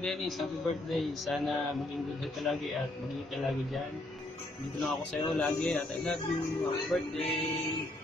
Dennis, happy birthday. Sana maging good health ka lagi at mag-ingat ka lagi dyan. Dito lang ako sa'yo lagi at I love you. Happy birthday.